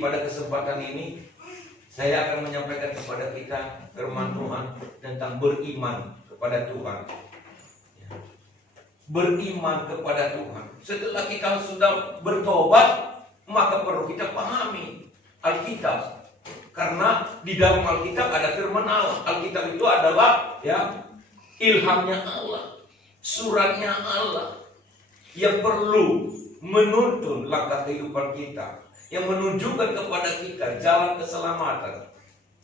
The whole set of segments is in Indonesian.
Pada kesempatan ini saya akan menyampaikan kepada kita firman Tuhan tentang beriman kepada Tuhan. Beriman kepada Tuhan. Setelah kita sudah bertobat, maka perlu kita pahami Alkitab. Karena di dalam Alkitab ada firman Allah. Alkitab itu adalah ilhamnya Allah, suratnya Allah yang perlu menuntun langkah kehidupan kita, yang menunjukkan kepada kita jalan keselamatan.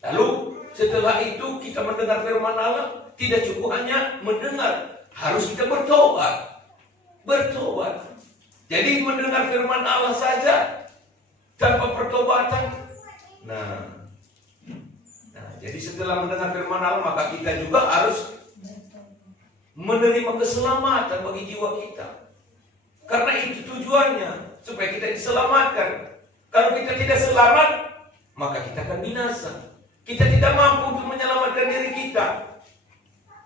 Lalu setelah itu kita mendengar firman Allah, tidak cukup hanya mendengar, harus kita bertobat. Jadi mendengar firman Allah saja tanpa pertobatan. Nah, jadi setelah mendengar firman Allah, maka kita juga harus menerima keselamatan bagi jiwa kita. Karena itu tujuannya, supaya kita diselamatkan. Kalau kita tidak selamat, maka kita akan binasa. Kita tidak mampu untuk menyelamatkan diri kita.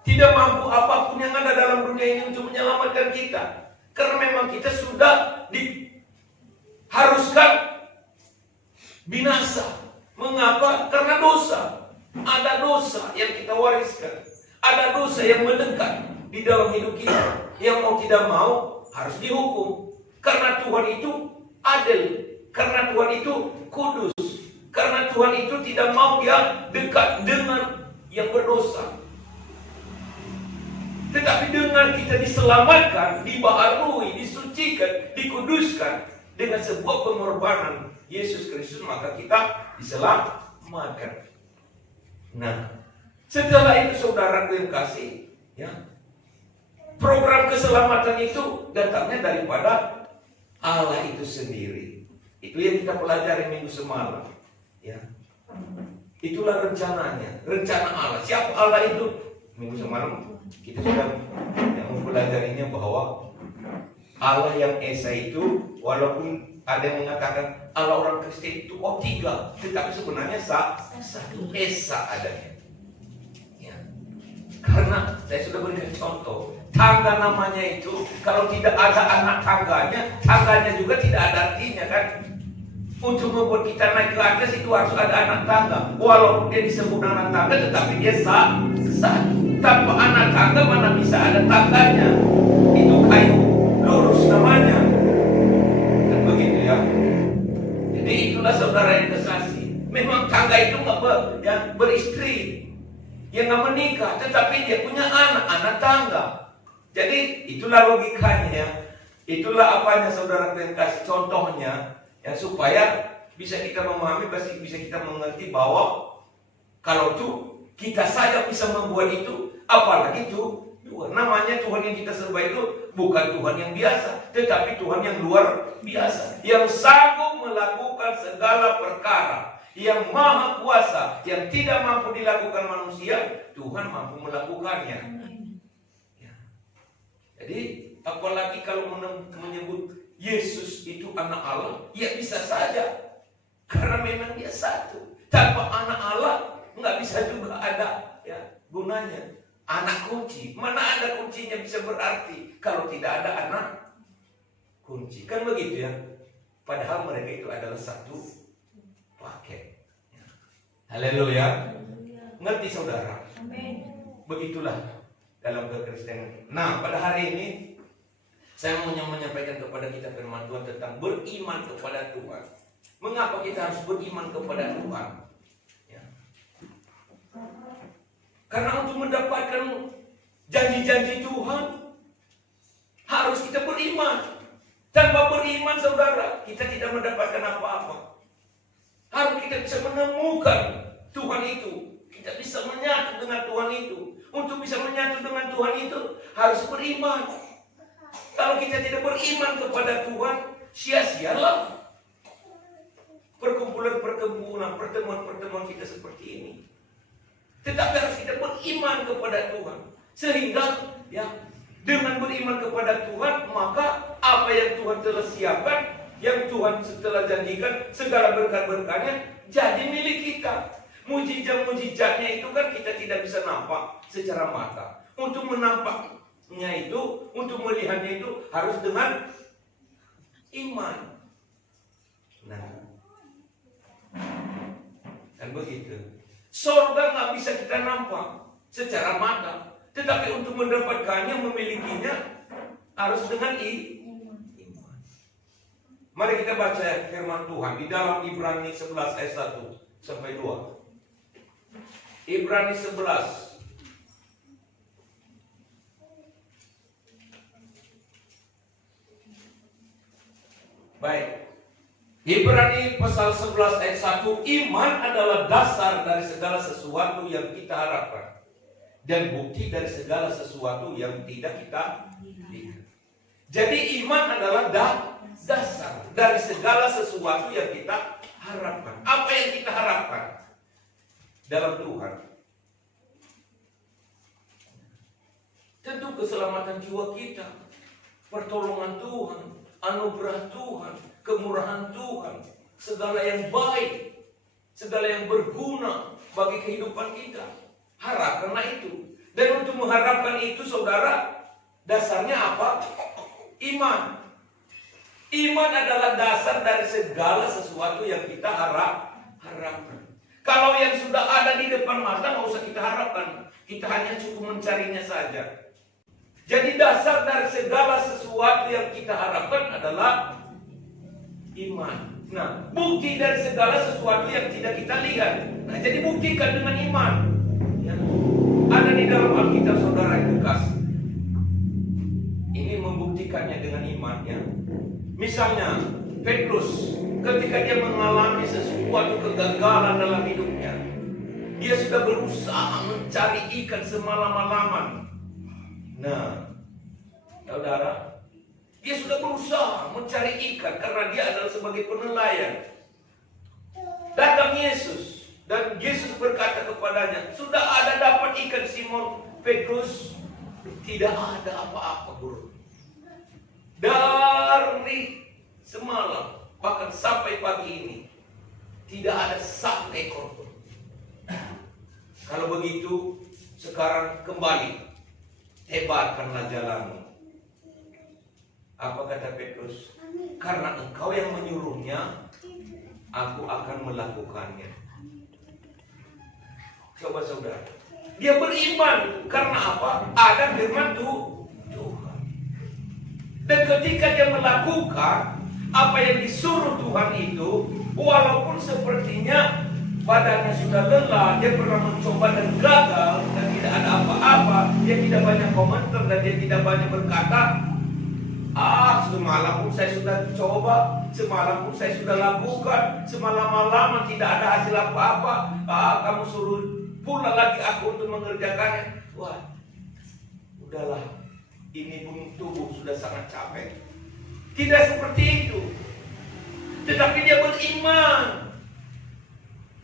Tidak mampu apapun yang ada dalam dunia ini untuk menyelamatkan kita. Karena memang kita sudah diharuskan binasa. Mengapa? Karena dosa. Ada dosa yang kita wariskan. Ada dosa yang mendekat di dalam hidup kita. Yang mau tidak mau harus dihukum. Karena Tuhan itu adil. Karena Tuhan itu kudus. Karena Tuhan itu tidak mau dia dekat dengan yang berdosa. Tetapi dengan kita diselamatkan, dibaharui, disucikan, dikuduskan dengan sebuah pengorbanan Yesus Kristus, maka kita diselamatkan. Nah, setelah itu saudara yang kasih, program keselamatan itu datangnya daripada Allah itu sendiri. Itu yang kita pelajari minggu semalam. Itulah rencananya, rencana Allah. Siapa Allah itu? Minggu semalam kita sudah mempelajarinya bahwa Allah yang Esa itu, walaupun ada yang mengatakan Allah orang Kristen itu tiga, tetapi sebenarnya satu Esa adanya. Karena saya sudah berikan contoh, tangga namanya itu kalau tidak ada anak tangganya juga tidak ada artinya kan. Untuk membuat kita naik ke atas itu harus ada anak tangga. Walaupun dia disebut anak tangga, tetapi dia satu. Tanpa anak tangga mana bisa ada tangganya? Itu kayu lurus namanya. Dan begitu ya. Jadi itulah saudara yang kekasih. Memang tangga itu nggak beristri, yang nggak menikah, tetapi dia punya anak tangga. Jadi itulah logikanya. Itulah apanya saudara yang kasih contohnya. Supaya bisa kita memahami, bisa kita mengerti bahwa kalau kita saja bisa membuat itu, apalagi Tuhan. Namanya Tuhan yang kita sembah itu bukan Tuhan yang biasa, tetapi Tuhan yang luar biasa, yang sanggup melakukan segala perkara, yang maha kuasa, yang tidak mampu dilakukan manusia, Tuhan mampu melakukannya. Jadi apalagi kalau menyebut Yesus itu anak Allah, ya bisa saja. Karena memang dia satu. Tanpa anak Allah, nggak bisa juga ada gunanya. Anak kunci, mana ada kuncinya bisa berarti kalau tidak ada anak kunci. Kan begitu ya. Padahal mereka itu adalah satu paket. Haleluya. Ngerti saudara? Begitulah dalam kekristenan. Nah, pada hari ini saya mau menyampaikan kepada kita firman Tuhan tentang beriman kepada Tuhan. Mengapa kita harus beriman kepada Tuhan? Karena untuk mendapatkan janji-janji Tuhan harus kita beriman. Tanpa beriman saudara, kita tidak mendapatkan apa-apa. Harus kita bisa menemukan Tuhan itu. Kita bisa menyatu dengan Tuhan itu. Untuk bisa menyatu dengan Tuhan itu harus beriman. Kalau kita tidak beriman kepada Tuhan, sia-sialah pertemuan-pertemuan kita seperti ini. Tetapi harus kita beriman kepada Tuhan. Sehingga dengan beriman kepada Tuhan, maka apa yang Tuhan telah siapkan, yang Tuhan setelah janjikan, segala berkat-berkatnya jadi milik kita. Mujizat-mujizatnya itu kan kita tidak bisa nampak secara mata. Untuk menampaknya itu, untuk melihatnya itu harus dengan iman. Nah, Kan begitu. Surga nggak bisa kita nampak secara mata, tetapi untuk mendapatkannya, memilikinya harus dengan iman. Mari kita baca firman Tuhan di dalam Ibrani 11 ayat 1 sampai 2. Ibrani 11. Baik. Ibrani pasal 11 ayat 1, iman adalah dasar dari segala sesuatu yang kita harapkan dan bukti dari segala sesuatu yang tidak kita lihat. Jadi iman adalah dasar dari segala sesuatu yang kita harapkan. Apa yang kita harapkan dalam Tuhan? Tentu keselamatan jiwa kita, pertolongan Tuhan, anugerah Tuhan, kemurahan Tuhan, segala yang baik, segala yang berguna bagi kehidupan kita. Harapkanlah itu. Dan untuk mengharapkan itu, saudara, dasarnya apa? Iman. Iman adalah dasar dari segala sesuatu yang kita harapkan. Kalau yang sudah ada di depan mata nggak usah kita harapkan. Kita hanya cukup mencarinya saja. Jadi dasar dari segala sesuatu yang kita harapkan adalah iman. Nah, bukti dari segala sesuatu yang tidak kita lihat. Nah, jadi buktikan dengan iman. Ya. Ada di dalam Alkitab, saudara yang kasih. Ini membuktikannya dengan iman. Ya. Misalnya, Petrus ketika dia mengalami sesuatu kegagalan dalam hidupnya, dia sudah berusaha mencari ikan semalam-malaman. Nah, saudara, dia sudah berusaha mencari ikan karena dia adalah sebagai penelayan. Datang Yesus dan Yesus berkata kepadanya, sudah ada dapat ikan Simon Petrus? Tidak ada apa-apa, guru. Dari semalam bahkan sampai pagi ini tidak ada satu ekor pun. Kalau begitu, sekarang kembali, hebatkanlah jalanmu. Apa kata Petrus? Karena engkau yang menyuruhnya, aku akan melakukannya. Coba saudara, dia beriman karena apa? Ada firman Tuhan. Dan ketika dia melakukan apa yang disuruh Tuhan itu, walaupun sepertinya badannya sudah lelah, dia pernah mencoba dan gagal, dan tidak ada apa-apa, dia tidak banyak komentar dan dia tidak banyak berkata, semalam pun saya sudah coba, semalam pun saya sudah lakukan, semalam-malaman tidak ada hasil apa-apa, kamu suruh pulang lagi aku untuk mengerjakannya. Wah, udahlah, ini pun tubuh sudah sangat capek. Tidak seperti itu. Tetapi dia beriman.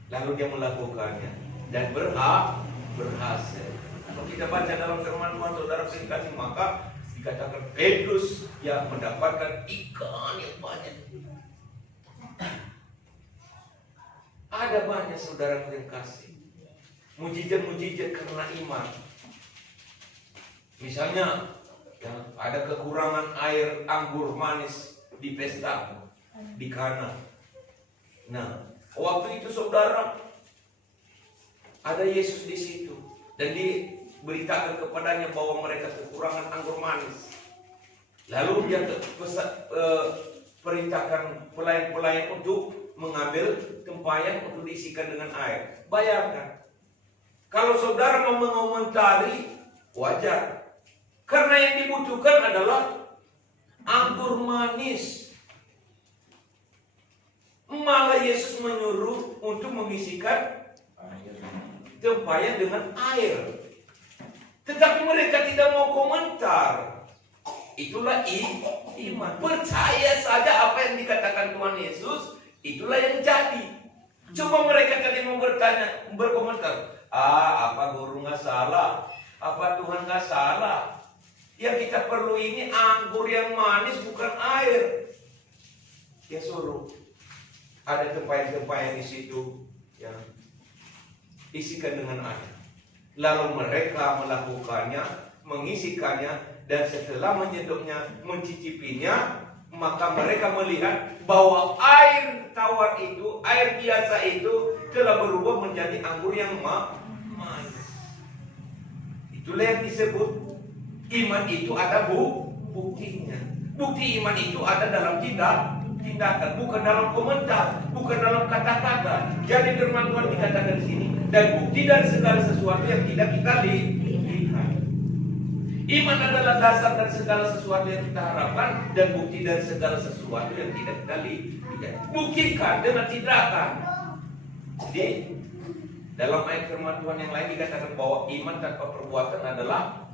Lalu dia melakukannya dan berhasil. Kalau kita baca dalam firman Tuhan, saudara kasih, maka dikatakan Petrus yang mendapatkan ikan yang banyak. Ada banyak saudara yang kasih mujizat-mujizat karena iman. Misalnya, ya, ada kekurangan air anggur manis di pesta di Kana. Nah, waktu itu saudara, ada Yesus di situ dan diberitakan kepadanya bahwa mereka kekurangan anggur manis. Lalu dia perintahkan pelayan-pelayan untuk mengambil tempayan untuk diisikan dengan air. Bayangkan, kalau saudara mau mengomentari, wajar. Karena yang dibutuhkan adalah anggur manis. Malah Yesus menyuruh untuk mengisikan tempayan dengan air. Tetapi mereka tidak mau komentar. Itulah iman. Percaya saja apa yang dikatakan Tuhan Yesus, itulah yang jadi. Cuma mereka tadi mau berkomentar. Apa guru nggak salah? Apa Tuhan nggak salah? Yang kita perlu ini anggur yang manis, bukan air. Dia suruh. Ada tempayan-tempayan di situ, ya, isikan dengan air. Lalu mereka melakukannya, mengisikannya, dan setelah menyedoknya, mencicipinya, maka mereka melihat bahwa air tawar itu, air biasa itu telah berubah menjadi anggur yang manis. Itulah yang disebut iman itu ada buktinya. Bukti iman itu ada dalam tindakan, bukan dalam komentar, bukan dalam kata-kata. Jadi firman Tuhan dikatakan di sini, dan bukti dari segala sesuatu yang tidak kita lihat. Iman adalah dasar dari segala sesuatu yang kita harapkan dan bukti dari segala sesuatu yang tidak kita lihat. Buktikan dengan tindakan. Jadi dalam ayat firman Tuhan yang lain dikatakan bahwa iman tanpa perbuatan adalah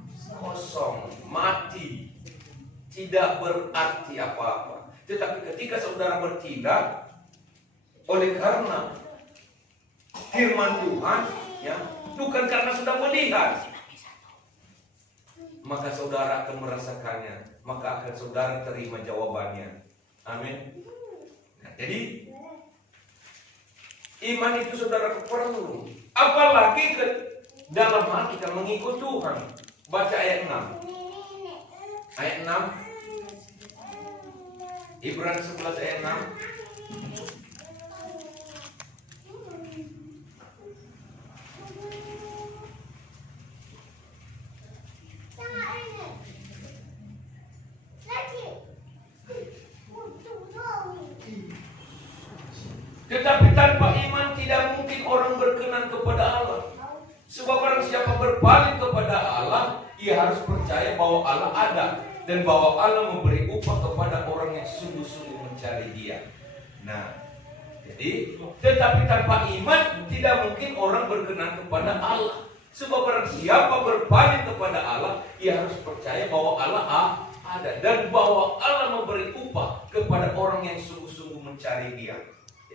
kosong, mati, tidak berarti apa-apa. Tetapi ketika saudara bertindak oleh karena firman Tuhan, ya, bukan karena sudah melihat, maka saudara akan merasakannya, maka akan saudara terima jawabannya. Amin. Nah, jadi iman itu saudara perlu, apalagi ke dalam hati kita mengikut Tuhan. Baca ayat 6. Ayat 6. Ibrani 11 ayat 6. Tetapi tanpa iman tidak mungkin orang berkenan kepada Allah. Sebab barang siapa berpaling kepada Allah, ia harus percaya bahwa Allah ada dan bahwa Allah memberi upah kepada orang yang sungguh-sungguh mencari Dia. Nah, jadi tetapi tanpa iman tidak mungkin orang berkenan kepada Allah. Sebab barang siapa berpaling kepada Allah, ia harus percaya bahwa Allah ada dan bahwa Allah memberi upah kepada orang yang sungguh-sungguh mencari Dia.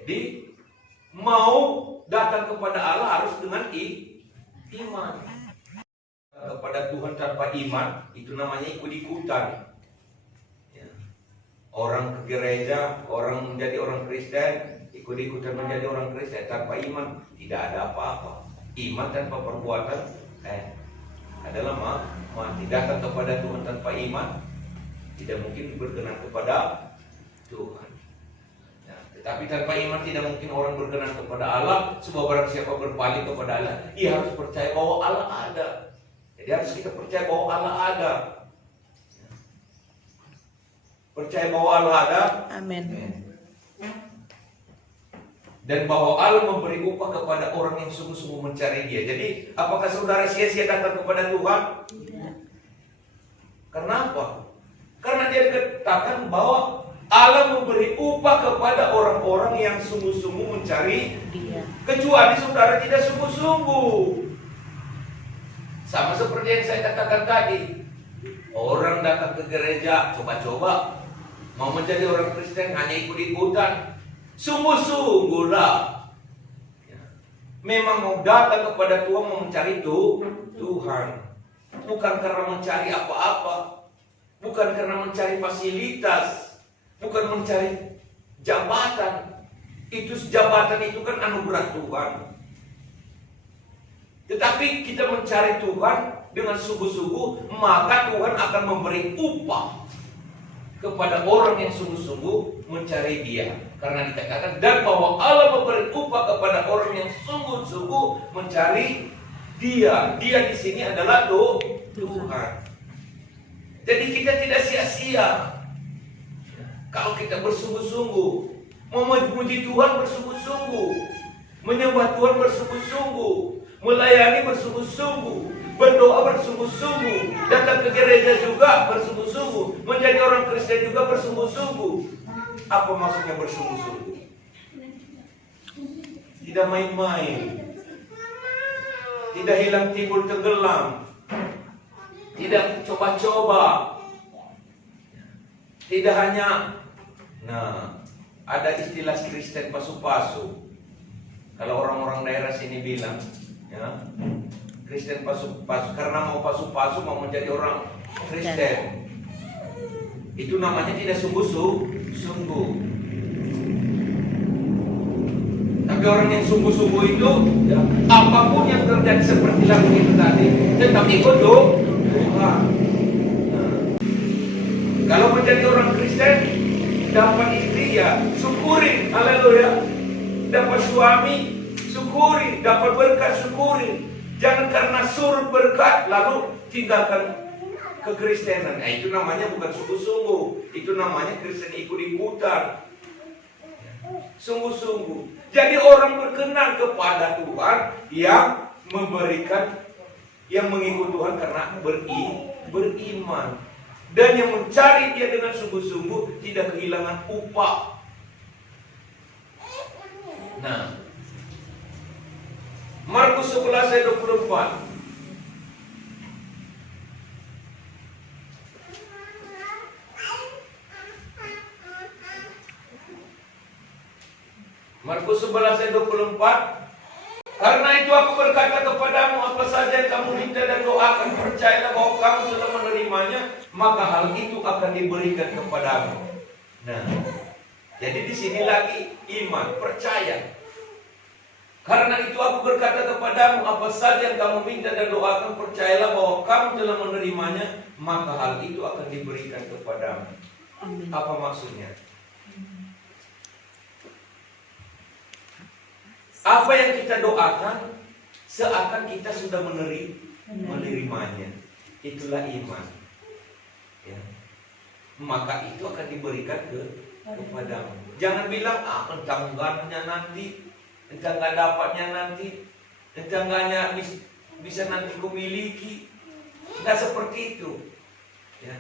Jadi mau datang kepada Allah harus dengan iman. Kepada Tuhan tanpa iman itu namanya ikut-ikutan. Ya. Orang ke gereja, orang menjadi orang Kristen, ikut-ikutan menjadi orang Kristen tanpa iman tidak ada apa-apa. Iman tanpa perbuatan adalah mati. Datang kepada Tuhan tanpa iman tidak mungkin berkenan kepada Tuhan. Tapi tanpa iman tidak mungkin orang berkenan kepada Allah. Sebab barang siapa berpaling kepada Allah, ia harus percaya bahwa Allah ada. Jadi harus kita percaya bahwa Allah ada. Percaya bahwa Allah ada. Amin. Dan bahwa Allah memberi upah kepada orang yang sungguh-sungguh mencari Dia. Jadi apakah saudara sia-sia datang kepada Tuhan? Tidak. Kenapa? Karena Dia katakan bahwa Allah memberi upah kepada orang-orang yang sungguh-sungguh mencari Dia. Kecuali saudara tidak sungguh-sungguh. Sama seperti yang saya katakan tadi. Orang datang ke gereja, coba-coba mau menjadi orang Kristen hanya ikut-ikutan. Sungguh-sungguhlah. Memang mau datang kepada Tuhan, mau mencari Tuhan. Bukan karena mencari apa-apa. Bukan karena mencari fasilitas. Bukan mencari jabatan. Jabatan itu kan anugerah Tuhan. Tetapi kita mencari Tuhan dengan sungguh-sungguh, maka Tuhan akan memberi upah kepada orang yang sungguh-sungguh mencari Dia. Karena dikatakan dan bahwa Allah memberi upah kepada orang yang sungguh-sungguh mencari Dia. Dia di sini adalah Tuhan. Jadi kita tidak sia-sia. Kalau kita bersungguh-sungguh, memuji Tuhan bersungguh-sungguh, menyembah Tuhan bersungguh-sungguh, melayani bersungguh-sungguh, berdoa bersungguh-sungguh, datang ke gereja juga bersungguh-sungguh, menjadi orang Kristen juga bersungguh-sungguh. Apa maksudnya bersungguh-sungguh? Tidak main-main, tidak hilang timbul tenggelam, tidak coba-coba, tidak hanya. Nah, ada istilah Kristen pasu-pasu. Kalau orang-orang daerah sini bilang, ya, Kristen pasu-pasu karena mau pasu-pasu, mau menjadi orang Kristen. Itu namanya tidak sungguh-sungguh. Tapi orang yang sungguh-sungguh itu, ya, apapun yang terjadi seperti lagu itu tadi, tetap ikut Tuhan. Nah, kalau menjadi orang Kristen, dapat istri ya syukurin, haleluya. Dapat suami, syukuri, dapat berkat syukuri. Jangan karena surut berkat lalu tinggalkan kekristenan. Nah, itu namanya bukan sungguh-sungguh. Itu namanya Kristen ikut-ikutan. Sungguh-sungguh. Jadi orang berkenan kepada Tuhan yang memberikan, yang mengikut Tuhan karena beriman. Dan yang mencari Dia dengan sungguh-sungguh tidak kehilangan upah. Nah, Markus 11 ayat 24. Markus 11 ayat 24. Karena itu aku berkata kepadamu, apa saja yang kamu minta dan doakan, percayalah bahwa kamu telah menerimanya, maka hal itu akan diberikan kepadamu. Nah, jadi di sini lagi iman, percaya. Karena itu aku berkata kepadamu, apa saja yang kamu minta dan doakan, percayalah bahwa kamu telah menerimanya, maka hal itu akan diberikan kepadamu. Amin. Apa maksudnya? Apa yang kita doakan seakan kita sudah menerimanya. Itulah iman. Ya. Maka itu akan diberikan kepadamu. Jangan bilang, entah enggaknya nanti, entah enggak dapatnya nanti, entah enggaknya bisa nanti kumiliki. Tidak seperti itu. Ya.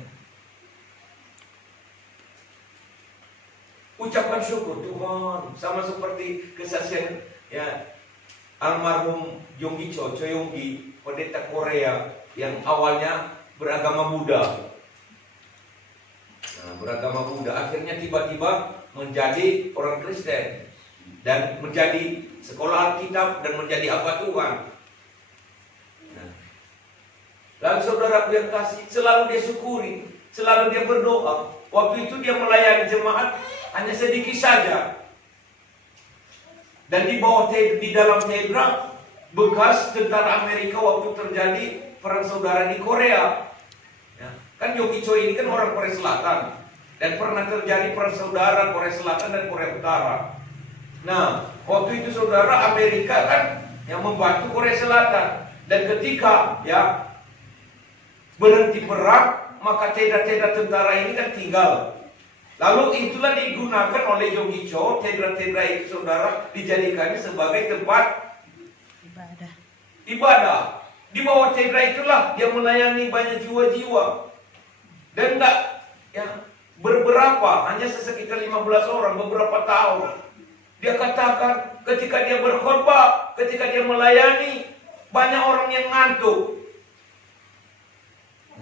Ucapkan syukur Tuhan, sama seperti kesaksian ya almarhum Yonggi Cho Yonggi, pendeta Korea yang awalnya beragama Buddha. Nah, beragama Buddha akhirnya tiba-tiba menjadi orang Kristen dan menjadi sekolah Alkitab dan menjadi hamba Tuhan. Nah, lalu saudara yang kasih, selalu dia syukuri, selalu dia berdoa. Waktu itu dia melayani jemaat hanya sedikit saja. Dan di dalam tenda bekas tentara Amerika waktu terjadi perang saudara di Korea. Ya, kan Yonggi Cho ini kan orang Korea Selatan. Dan pernah terjadi perang saudara Korea Selatan dan Korea Utara. Nah, waktu itu saudara Amerika kan yang membantu Korea Selatan. Dan ketika ya berhenti perang, maka tenda-tenda tentara ini kan tinggal. Lalu itulah digunakan oleh Yonggi Cho, tenda-tenda itu saudara dijadikannya sebagai tempat ibadah. Di bawah tenda itulah dia melayani banyak jiwa-jiwa. Dan enggak ya beberapa, hanya sekitar 15 orang beberapa tahun. Dia katakan ketika dia berkhotbah, ketika dia melayani, banyak orang yang ngantuk.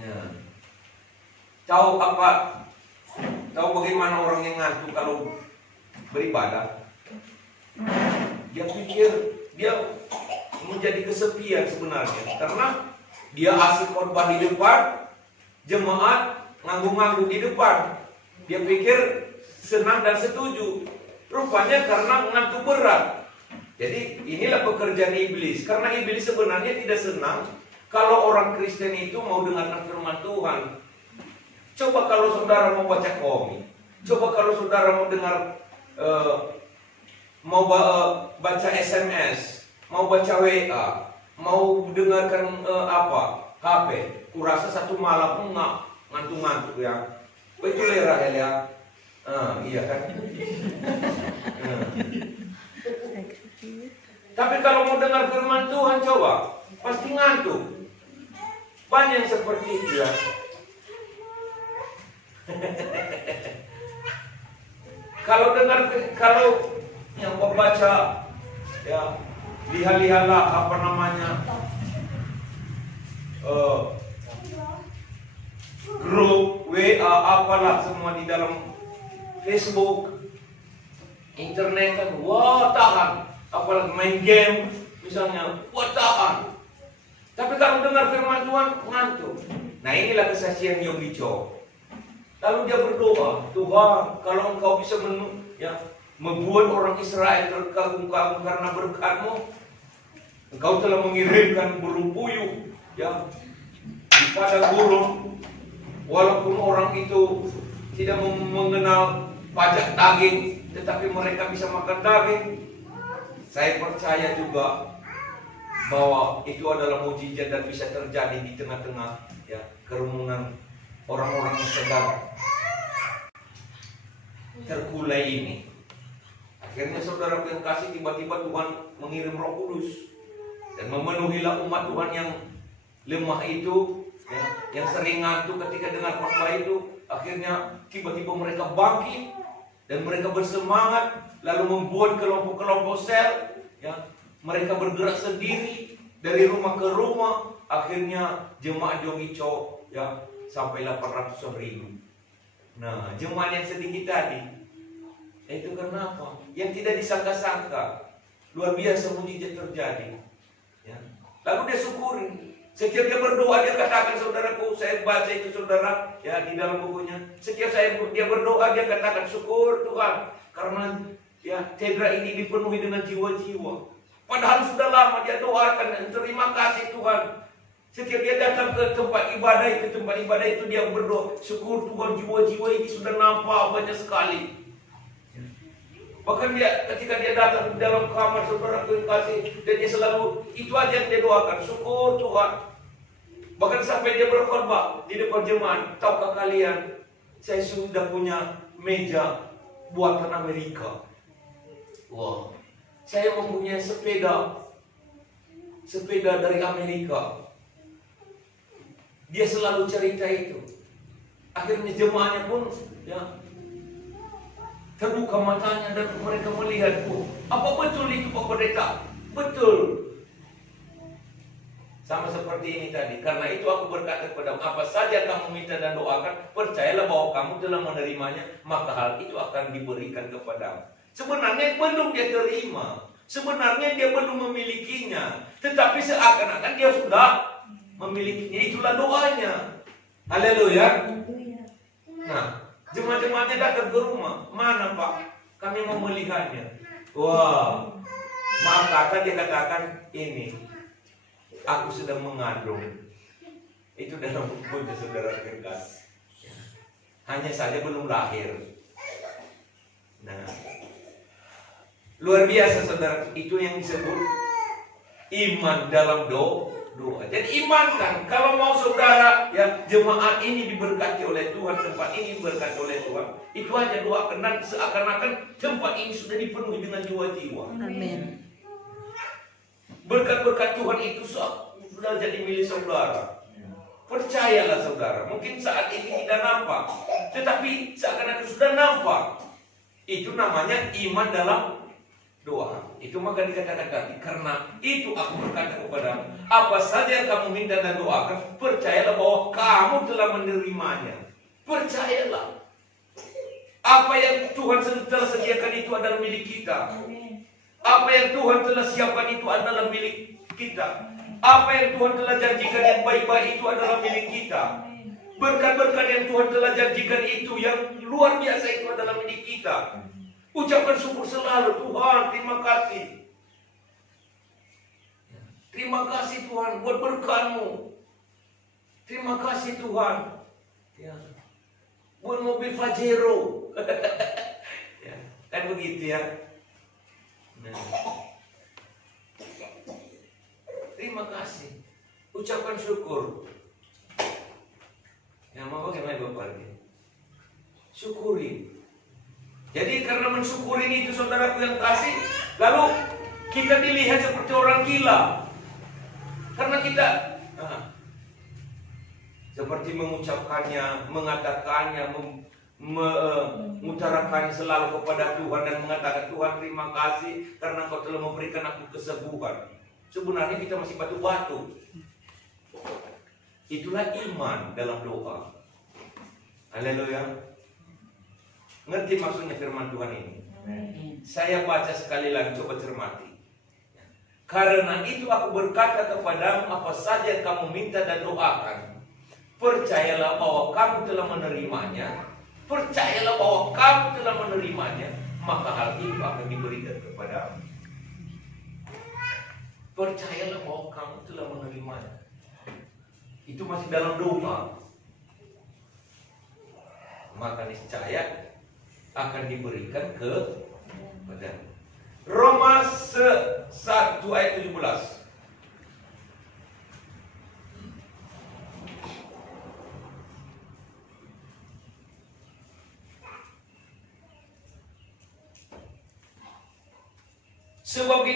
Ya. Tahu apa? Tahu bagaimana orang yang ngantuk kalau beribadah? Dia pikir dia menjadi kesepian sebenarnya, karena dia asik khotbah di depan, jemaat nganggu-nganggu di depan. Dia pikir senang dan setuju. Rupanya karena ngantuk berat. Jadi inilah pekerjaan iblis. Karena iblis sebenarnya tidak senang kalau orang Kristen itu mau dengarkan firman Tuhan. Coba kalau saudara mau baca komik, coba kalau saudara mau dengar, baca SMS, mau baca WA, mau dengarkan HP, kurasa satu malam enggak ngantuk-ngantuk ya. Betul ya Rahel ya? Iya kan? Tapi kalau mau dengar firman Tuhan coba, pasti ngantuk. Banyak yang seperti itu ya. Kalau yang membaca ya lihat-lihatlah apa namanya grup WA apalah semua di dalam Facebook, internet kan, wah tahan. Apalagi main game misalnya, wah tahan. Tapi kalau dengar firman Tuhan ngantuk. Nah inilah kesaksian Yonggi Cho. Lalu dia berdoa, Tuhan, kalau Engkau bisa membuat orang Israel terkagum-kagum karena berkat-Mu, Engkau telah mengirimkan burung puyuh ya di padang gurun, walaupun orang itu tidak mengenal pajak daging, tetapi mereka bisa makan daging. Saya percaya juga bahwa itu adalah mukjizat dan bisa terjadi di tengah-tengah ya kerumunan orang-orang yang sedang terkulai ini. Akhirnya saudara yang kasih, tiba-tiba Tuhan mengirim Roh Kudus dan memenuhilah umat Tuhan yang lemah itu, ya, yang sering ngantuk ketika dengar khotbah itu. Akhirnya tiba-tiba mereka bangkit dan mereka bersemangat, lalu membuat kelompok-kelompok sel, ya. Mereka bergerak sendiri dari rumah ke rumah. Akhirnya jemaat Jogico ya sampai 800 ribu. Nah, jemaat yang sedikit tadi, itu karena apa? Yang tidak disangka-sangka, luar biasa mukjizat terjadi. Ya. Lalu dia syukuri. Setiap dia berdoa, dia katakan, saudaraku, saya baca itu saudara, ya di dalam bukunya. Setiap dia berdoa, dia katakan syukur Tuhan, karena ya Tedra ini dipenuhi dengan jiwa-jiwa. Padahal sudah lama dia doakan dan terima kasih Tuhan. Setiap dia datang ke tempat ibadah itu dia berdoa, syukur Tuhan, jiwa-jiwa ini sudah nampak banyak sekali. Bahkan dia ketika dia datang di dalam kamar saudara kasih, dan dia selalu itu aja yang dia doakan, syukur Tuhan. Bahkan sampai dia berkhotbah di depan jemaat, tahukah kalian, saya sudah punya meja buatan Amerika. Wah, saya mempunyai sepeda dari Amerika. Dia selalu cerita itu. Akhirnya jemaahnya pun ya terbuka matanya dan mereka melihat, apa betul itu Pak Pendeta? Betul. Sama seperti ini tadi. Karena itu aku berkata kepada apa saja kamu minta dan doakan, percayalah bahwa kamu telah menerimanya, maka hal itu akan diberikan kepadamu. Sebenarnya belum dia terima, sebenarnya dia belum memilikinya, tetapi seakan-akan dia sudah memilikinya. Itulah doanya. Haleluya. Nah, jemaat-jemaatnya datang ke rumah. Mana Pak? Kami mau melihatnya. Wah, maaf kata dia katakan ini, aku sedang mengandung. Itu dalam bukunya saudara terkas. Hanya saja belum lahir. Nah, luar biasa saudara. Itu yang disebut iman dalam doa. Jadi imankan, kalau mau saudara ya jemaat ini diberkati oleh Tuhan, tempat ini diberkati oleh Tuhan, itu aja doakan dan seakan-akan tempat ini sudah dipenuhi dengan jiwa-jiwa. Amin. Berkat-berkat Tuhan itu sudah jadi milik saudara. Percayalah saudara, mungkin saat ini tidak nampak, tetapi seakan-akan sudah nampak. Itu namanya iman dalam doa. Itu maka dikatakan tadi, karena itu aku berkata kepadamu, apa saja yang kamu minta dan doakan, percayalah bahwa kamu telah menerimanya. Percayalah. Apa yang Tuhan telah sediakan itu adalah milik kita. Apa yang Tuhan telah siapkan itu adalah milik kita. Apa yang Tuhan telah janjikan yang baik-baik itu adalah milik kita. Berkat-berkat yang Tuhan telah janjikan itu yang luar biasa itu adalah milik kita. Ucapkan syukur selalu, Tuhan, terima kasih. Terima kasih Tuhan buat berkat-Mu. Terima kasih Tuhan. Ya. Buat mobil Pajero. Ya, kan begitu ya. Nah. Terima kasih. Ucapkan syukur. Yang mau bagaimana Bapak ini? Syukuri. Jadi karena mensyukuri itu saudaraku yang kasih, lalu kita dilihat seperti orang gila. Karena kita seperti mengucapkannya, mengatakannya, mengutarakannya selalu kepada Tuhan dan mengatakan, Tuhan terima kasih karena Kau telah memberikan aku kesembuhan. Sebenarnya kita masih batu-batu. Itulah iman dalam doa. Haleluya. Ngerti maksudnya firman Tuhan ini? Saya baca sekali lagi, coba cermati. Karena itu aku berkata kepadamu, apa saja yang kamu minta dan doakan, percayalah bahwa kamu telah menerimanya. Percayalah bahwa kamu telah menerimanya, maka hal itu akan diberikan kepadamu. Percayalah bahwa kamu telah menerimanya. Itu masih dalam doa. Maka niscaya akan diberikan kepadamu. Roma Roma 1 ayat 17. Sebab di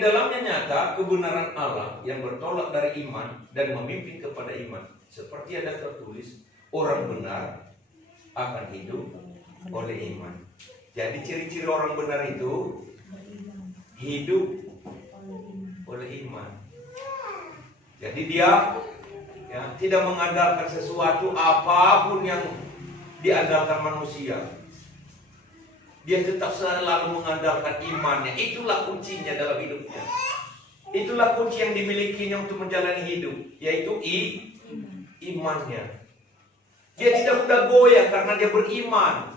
dalamnya nyata kebenaran Allah yang bertolak dari iman dan memimpin kepada iman. Seperti ada tertulis, orang benar akan hidup oleh iman. Jadi ciri-ciri orang benar itu hidup oleh iman. Jadi dia tidak mengandalkan sesuatu apapun yang diandalkan manusia. Dia tetap selalu mengandalkan imannya. Itulah kuncinya dalam hidupnya. Itulah kunci yang dimilikinya untuk menjalani hidup, yaitu imannya. Dia tidak mudah goyah karena dia beriman.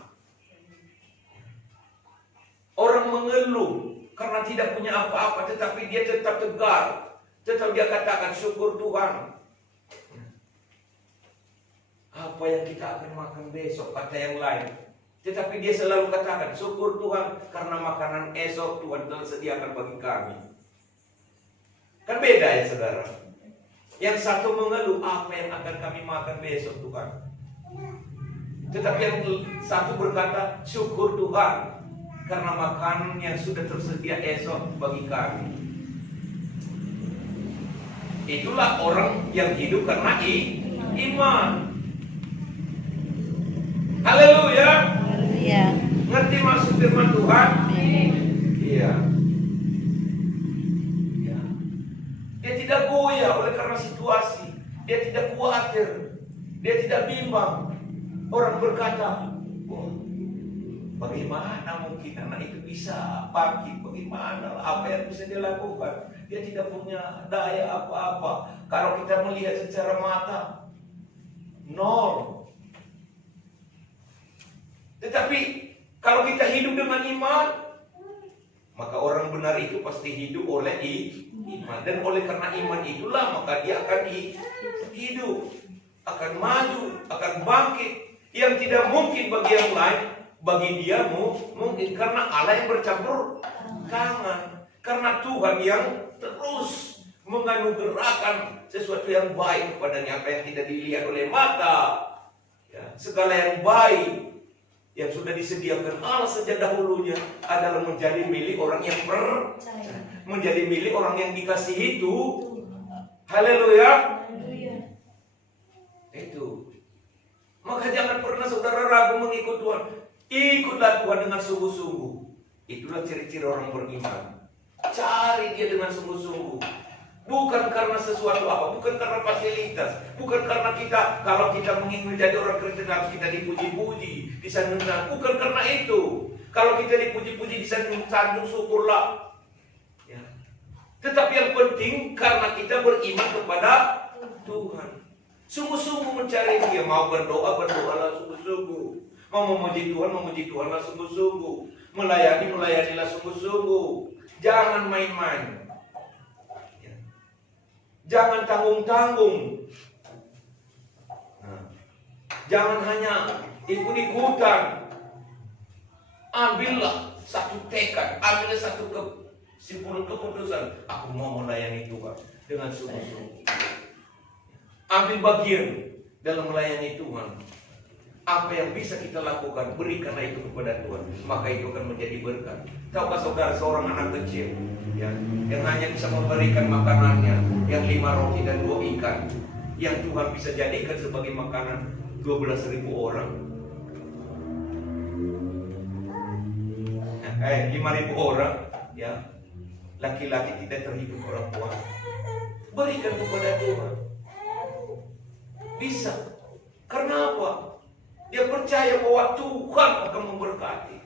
Orang mengeluh karena tidak punya apa-apa, tetapi dia tetap tegar. Tetap dia katakan, syukur Tuhan. Apa yang kita akan makan besok, kata yang lain. Tetapi dia selalu katakan, syukur Tuhan karena makanan esok Tuhan telah sediakan bagi kami. Kan beda ya saudara. Yang satu mengeluh, apa yang akan kami makan besok Tuhan. Tetapi yang satu berkata, syukur Tuhan karena makanan yang sudah tersedia esok bagi kami. Itulah orang yang hidup karena iman. Haleluya. Iya. Ngerti maksud firman Tuhan? Iya. Ya. Dia tidak goyah oleh karena situasi. Dia tidak khawatir. Dia tidak bimbang. Orang berkata, oh, bagaimana mungkin anak itu bisa bangkit? Bagaimana? Apa yang bisa dia lakukan? Dia tidak punya daya apa-apa. Kalau kita melihat secara mata, nol. Tetapi kalau kita hidup dengan iman, maka orang benar itu pasti hidup oleh iman. Dan oleh karena iman itulah maka dia akan hidup, akan maju, akan bangkit. Yang tidak mungkin bagi yang lain, bagi dia mungkin. Karena Allah yang bercampur tangan. Karena Tuhan yang terus menganugerahkan sesuatu yang baik kepadanya. Apa yang tidak dilihat oleh mata, ya, segala yang baik yang sudah disediakan Allah sejak dahulunya adalah menjadi milik orang yang percaya, menjadi milik orang yang dikasihi itu. Haleluya. Itu. Maka jangan pernah saudara ragu mengikut Tuhan. Ikutlah Tuhan dengan sungguh-sungguh. Itulah ciri-ciri orang beriman. Cari dia dengan sungguh-sungguh. Bukan karena sesuatu apa, bukan karena fasilitas, bukan karena kita, kalau kita ingin menjadi orang Kristen harus kita dipuji-puji, disanjung-sanjung, bukan karena itu. Kalau kita dipuji-puji, disanjung-sanjung, syukurlah. Ya. Tetapi yang penting karena kita beriman kepada Tuhan. Sungguh-sungguh mencari dia, mau berdoa, berdoalah sungguh-sungguh. Mau memuji Tuhanlah sungguh-sungguh. Melayanilah sungguh-sungguh. Jangan main-main. Jangan tanggung-tanggung. Jangan hanya ikut-ikutan. Ambillah satu tekad, ambillah satu keputusan. Aku mau melayani Tuhan dengan sungguh-sungguh. Ambil bagian dalam melayani Tuhan. Apa yang bisa kita lakukan, berikanlah itu kepada Tuhan. Maka itu akan menjadi berkat. Tahukah saudara, seorang anak kecil ya, yang hanya bisa memberikan makanannya, yang 5 roti dan 2 ikan, yang Tuhan bisa jadikan sebagai makanan 12.000 orang. 5.000 orang ya, laki-laki tidak terhitung orang tua. Berikan kepada Tuhan. Bisa. Karena apa? Dia percaya bahwa Tuhan akan memberkati.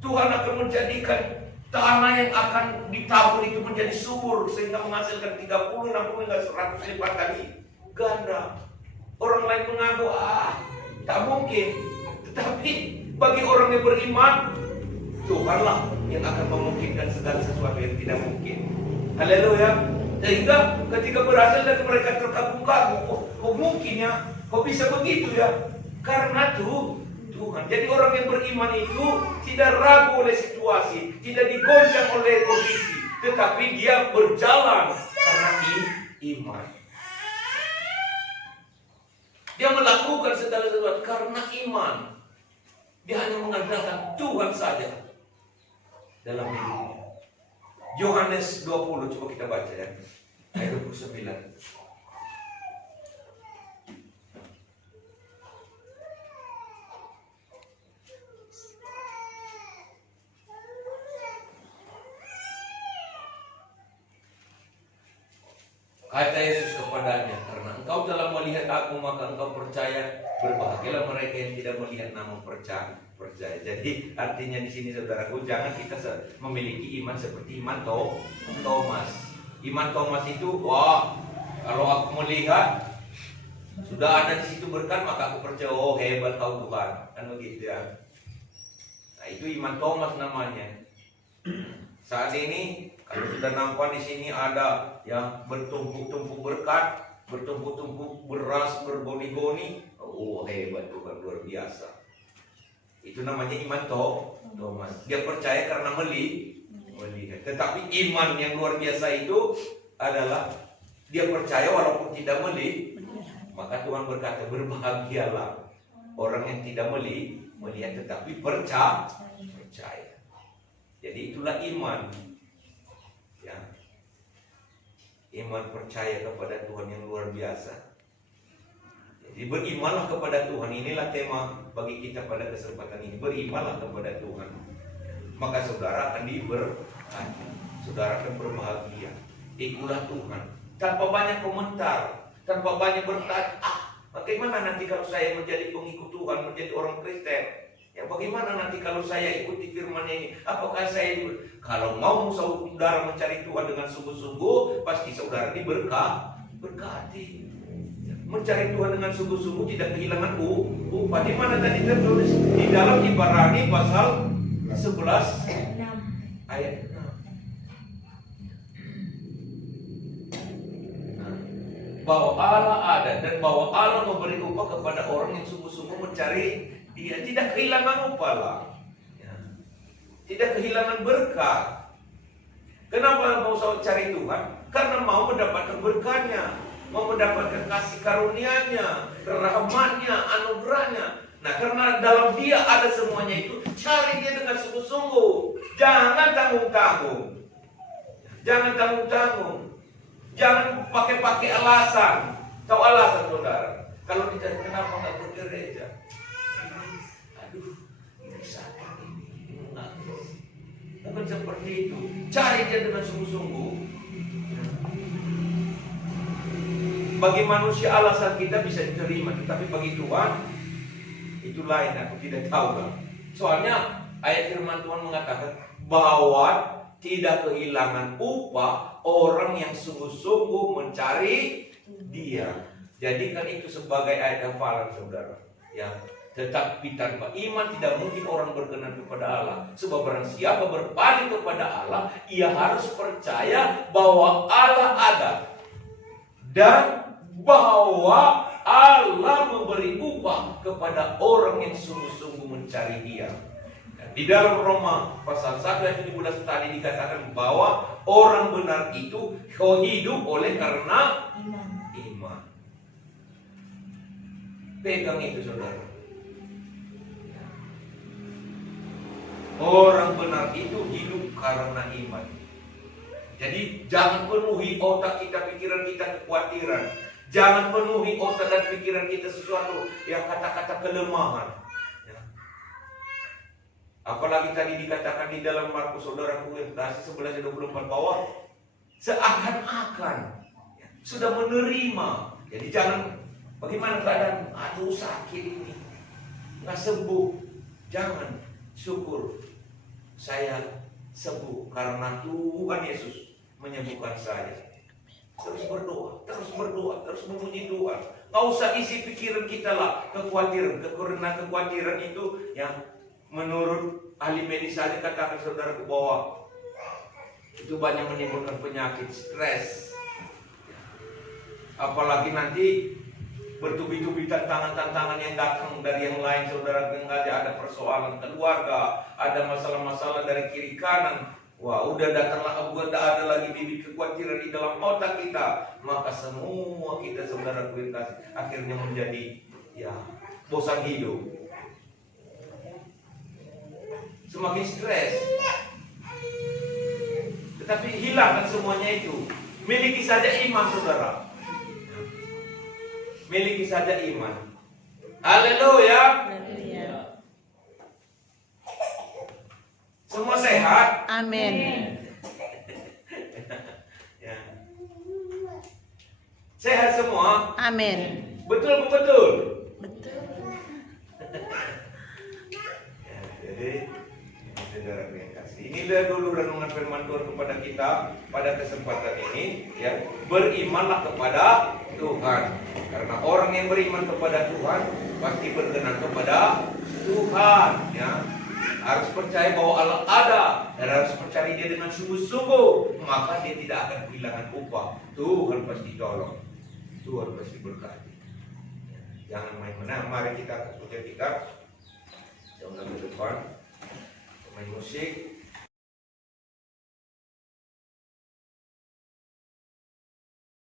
Tuhan akan menjadikan tanah yang akan ditabur itu menjadi subur sehingga menghasilkan 30, 60 hingga 100 lipat kali ganda. Orang lain mengaku, tak mungkin. Tetapi bagi orang yang beriman, Tuhanlah yang akan memungkinkan segala sesuatu yang tidak mungkin. Haleluya. Sehingga ketika berhasil dan mereka terkagum-kagum, kok mungkin ya, kok bisa begitu ya? Karena tuh Tuhan. Jadi orang yang beriman itu tidak ragu oleh situasi, tidak digoncang oleh kondisi, tetapi dia berjalan karena iman. Dia melakukan segala sesuatu karena iman. Dia hanya mengandalkan Tuhan saja dalam hidupnya. Yohanes 20, coba kita baca ya. Ayat 29. Kata Yesus kepadanya, karena engkau telah melihat aku, maka engkau percaya. Berbahagialah mereka yang tidak melihat namun percaya. Jadi artinya di sini saudaraku, jangan kita memiliki iman seperti iman Thomas. Iman Thomas itu, wah, kalau aku melihat sudah ada di situ berkat, maka aku percaya, oh hebat kau Tuhan, kan begitu ya. Nah itu iman Thomas namanya. Saat ini kalau sudah nampak di sini ada yang bertumpuk-tumpuk berkat, bertumpuk-tumpuk beras, bergoni-goni, oh hebat Tuhan, luar biasa. Itu namanya iman Thomas. Dia percaya karena melihat. Tetapi iman yang luar biasa itu adalah dia percaya walaupun tidak melihat. Maka Tuhan berkata, berbahagialah orang yang tidak melihat tetapi percaya. Jadi itulah iman. Ya. Iman percaya kepada Tuhan yang luar biasa. Jadi berimanlah kepada Tuhan. Inilah tema bagi kita pada kesempatan ini. Berimanlah kepada Tuhan. Maka saudara akan diberkati. Saudara akan berbahagia. Ikulah Tuhan. Tanpa banyak komentar, tanpa banyak bertanya, bagaimana nanti kalau saya menjadi pengikut Tuhan, menjadi orang Kristen? Ya bagaimana nanti kalau saya ikuti firman ini? Apakah saya kalau mau saudara mencari Tuhan dengan sungguh-sungguh, pasti saudara diberkati. Mencari Tuhan dengan sungguh-sungguh tidak kehilangan upah. Di mana tadi tertulis di dalam Ibrani pasal 11 ayat 6. Bahwa Allah ada dan bahwa Allah memberi upah kepada orang yang sungguh-sungguh mencari Dia, tidak kehilangan upah lah. Ya. Tidak kehilangan berkat. Kenapa mau cari Tuhan? Karena mau mendapatkan berkatnya, mau mendapatkan kasih karunia-Nya, rahmat-Nya, anugerah-Nya. Nah, karena dalam Dia ada semuanya itu, cari Dia dengan sungguh-sungguh. Jangan tanggung-tanggung. Jangan tanggung-tanggung. Jangan pakai alasan. Tahu alasan saudara? Kalau ditanya kenapa nggak bergereja? Aduh, ini sakit ini menangis. Bukan seperti itu. Cari Dia dengan sungguh-sungguh. Bagi manusia alasan kita bisa diterima, tetapi bagi Tuhan itu lain. Aku tidak tahu bang. Soalnya ayat firman Tuhan mengatakan bahwa tidak kehilangan upah orang yang sungguh-sungguh mencari Dia. Jadikan itu sebagai ayat hafalan saudara. Ya, tetapi tanpa iman tidak mungkin orang berkenan kepada Allah. Sebab barang siapa berpaling kepada Allah, ia harus percaya bahwa Allah ada dan bahwa Allah memberi upah kepada orang yang sungguh-sungguh mencari Dia. Di dalam Roma pasal 1 ayat 17 tadi dikatakan bahwa orang benar itu hidup oleh karena iman. Pegang itu saudara. Orang benar itu hidup karena iman. Jadi jangan penuhi otak kita, pikiran kita kekhawatiran. Jangan penuhi otak dan pikiran kita sesuatu yang kata-kata kelemahan. Apalagi tadi dikatakan di dalam Markus saudaraku yang kasih 11:24 bahwa seakan-akan sudah menerima. Jadi jangan bagaimana keadaan, aduh sakit ini nggak sembuh. Jangan, syukur saya sembuh karena Tuhan Yesus menyembuhkan saya. Terus berdoa, terus memuji Tuhan. Nggak usah isi pikiran kita lah kekhawatiran, karena kekhawatiran itu yang menurut ahli medis saja katakan saudaraku bahwa itu banyak menimbulkan penyakit, stres. Apalagi nanti bertubi-tubi tantangan-tantangan yang datang dari yang lain, saudara. Ada persoalan keluarga, ada masalah-masalah dari kiri kanan. Wah, udah ada lagi bibit kekhawatiran di dalam otak kita. Maka semua kita, saudara kasih, akhirnya menjadi bosan hidup. Semakin stres. Tetapi hilangkan semuanya itu. Miliki saja iman, saudara. Miliki saja iman. Haleluya. Semua sehat? Amin. Ya. Sehat semua? Amin. Betul betul. Betul. Ya, jadi saudara yang kasih, inilah dulu renungan firman Tuhan kepada kita pada kesempatan ini. Ya, berimanlah kepada Tuhan. Karena orang yang beriman kepada Tuhan pasti berkenan kepada Tuhan. Ya. Harus percaya bahwa Allah ada dan harus percaya Dia dengan sungguh-sungguh, maka dia tidak akan kehilangan upah. Tuhan pasti tolong, Tuhan pasti berkati. Jangan main-main. Mari kita ke depan, jangan ke depan, main musik.